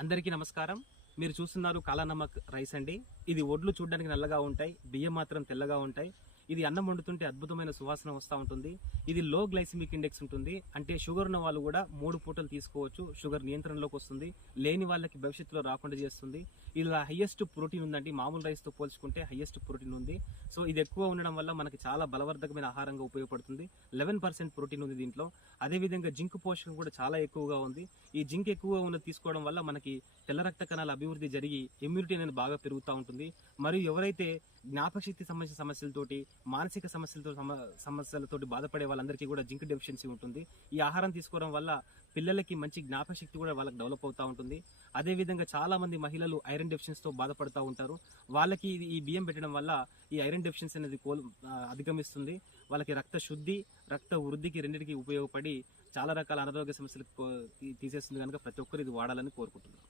అందరికీ నమస్కారం. మీరు చూస్తున్నారు కాలానమక్ రైస్ అండి. ఇది ఒడ్లు చూడడానికి నల్లగా ఉంటాయి, బియ్యం మాత్రం తెల్లగా ఉంటాయి. ఇది అన్నం వండుతుంటే అద్భుతమైన సువాసన వస్తూ ఉంటుంది. ఇది లో గ్లైసిమిక్ ఇండెక్స్ ఉంటుంది, అంటే షుగర్ ఉన్న వాళ్ళు కూడా 3 పూటలు తీసుకోవచ్చు. షుగర్ నియంత్రణలోకి వస్తుంది, లేని వాళ్ళకి భవిష్యత్తులో రాకుండా చేస్తుంది. ఇలా హైయెస్ట్ ప్రోటీన్ ఉందండి, మామూలు రైస్ తో పోల్చుకుంటే హైయెస్ట్ ప్రోటీన్ ఉంది. సో ఇది ఎక్కువ ఉండడం వల్ల మనకి చాలా బలవర్ధకమైన ఆహారంగా ఉపయోగపడుతుంది. 11% ప్రోటీన్ ఉంది దీంట్లో. అదేవిధంగా జింక్ పోషకం కూడా చాలా ఎక్కువగా ఉంది. ఈ జింక్ ఎక్కువగా ఉన్నది తీసుకోవడం వల్ల మనకి తెల్ల రక్త కణాల అభివృద్ధి జరిగి ఇమ్యూనిటీ అనేది బాగా పెరుగుతూ ఉంటుంది. మరియు ఎవరైతే జ్ఞాపకశక్తి సంబంధించిన సమస్యలతోటి, మానసిక సమస్యలతోటి బాధపడే వాళ్ళందరికీ కూడా జింక్ డెఫిషియన్సీ ఉంటుంది. ఈ ఆహారం తీసుకోవడం వల్ల పిల్లలకి మంచి జ్ఞాపకశక్తి కూడా వాళ్ళకి డెవలప్ అవుతూ ఉంటుంది. అదేవిధంగా చాలా మంది మహిళలు ఐరన్ డెఫిషియన్సీ తో బాధపడుతూ ఉంటారు. వాళ్ళకి ఈ బియ్యం పెట్టడం వల్ల ఈ ఐరన్ డెఫిషియన్సీ అనేది అధిగమిస్తుంది. వాళ్ళకి రక్త శుద్ధి, రక్త వృద్ధికి రెండింటికి ఉపయోగపడి చాలా రకాల అనారోగ్య సమస్యలు తీసేస్తుంది. కనుక ప్రతి ఒక్కరు ఇది వాడాలని కోరుకుంటున్నాను.